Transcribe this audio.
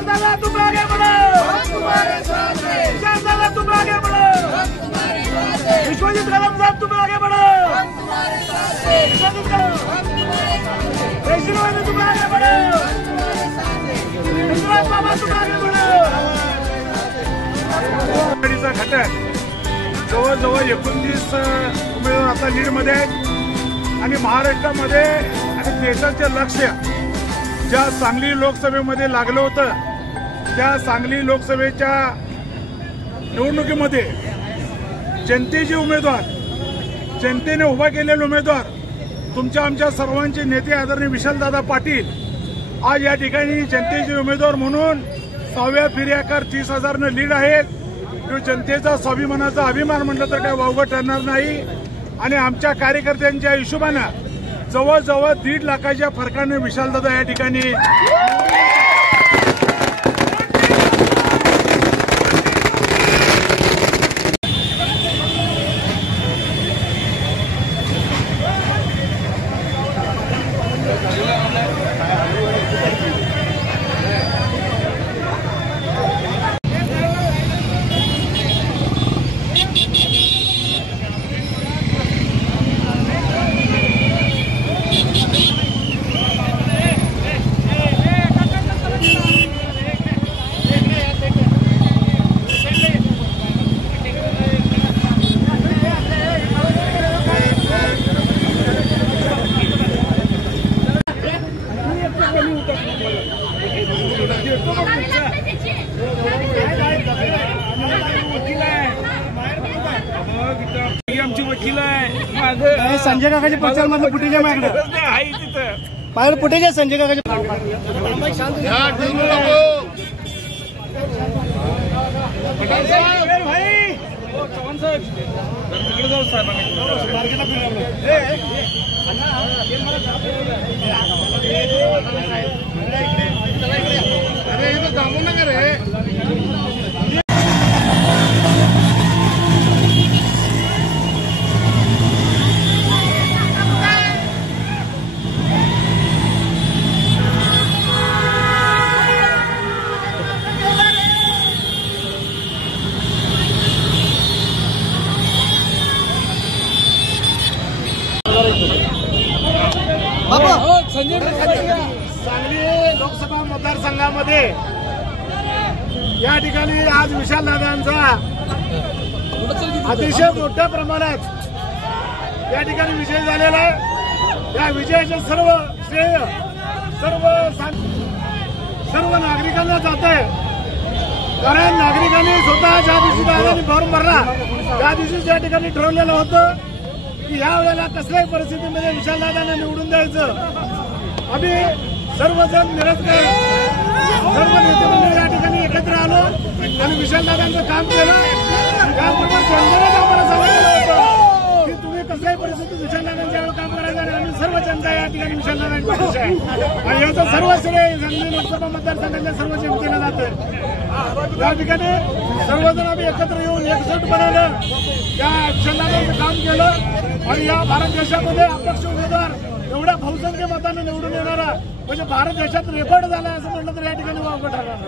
दादा तुम आगे बढ़ो, तुम्हारे साथ हैं। दादा तुम आगे बढ़ो, तुम्हारे साथ हैं। विश्वजीत कदम साहब तुम आगे बढ़ो, तुम्हारे साथ हैं। विश्वजीत कदम तुम आगे बढ़ो, तुम्हारे साथ हैं। विश्वनाथ बाबा तुम आगे बढ़ो। घटक जवळजवळ 29 उमेदवार आता लीड मध्ये आहेत आणि महाराष्ट्रामध्ये आणि देशाचे लक्ष ज्या सांगली लोकसभेमध्ये लागलं होतं त्या सांगली लोकसभेच्या निवडणुकीमध्ये जनतेचे उमेदवार जनतेने उभा केलेले उमेदवार तुमच्या आमच्या सर्वांचे नेते आदरणीय विशालदादा पाटील आज या ठिकाणी जनतेचे उमेदवार म्हणून 6व्या फेऱ्याकार 30,000 लीड आहेत। जनतेचा स्वाभिमानाचा अभिमान म्हटलं तर काय वावगं ठरणार नाही आणि आमच्या कार्यकर्त्यांच्या हिशोबानं जवळजवळ 1.5 लाखाच्या फरकाने विशालदादा या ठिकाणी आमची वकील आहे संजय काकाच्या प्रचार मध्ये फुटेज आहे बाहेर फुटेज आहे संजय काकाच्या चव्हाण साहेब तिकडे जाऊ अरे इथं थांबू नका रे सांगली लोकसभा मतदारसंघामध्ये या ठिकाणी आज विशालदादांचा अतिशय मोठ्या प्रमाणात या ठिकाणी विजय झालेला आहे। या विजयाचे सर्व श्रेय सर्व नागरिकांना जात आहे कारण नागरिकांनी स्वतः ज्या दिवशी दादांनी फॉर्म भरला त्या दिवशी या ठिकाणी ठरवलेलं होतं की या वेळेला कसल्याही परिस्थितीमध्ये विशालदादांना निवडून द्यायचं। आम्ही सर्वजण निरंतर सर्व नेते मंडळी या ठिकाणी एकत्र आलो आणि विशालदादांचं काम केलं। त्याबरोबर जनतेने आम्हाला सांगितलं होतं की तुम्ही कसल्याही परिस्थितीत विशालदादांच्या काम करायचं आणि आम्ही सर्व जनता या ठिकाणी विशालदादांच्या पक्ष आहे आणि याचं सर्व श्रेय सांगली लोकसभा मतदारसंघाच्या सर्व जनतेला जातं। या ठिकाणी सर्वजण आम्ही एकत्र येऊन एकजूट बनवलं त्या विशालदादांचं काम केलं आणि या भारत देशामध्ये अपक्ष उमेदवार एवढ्या बहुसंख्य मतांना निवडून येणारा म्हणजे भारत देशात रेकॉर्ड झाला असं म्हटलं तर या ठिकाणी वावगं ठरणार।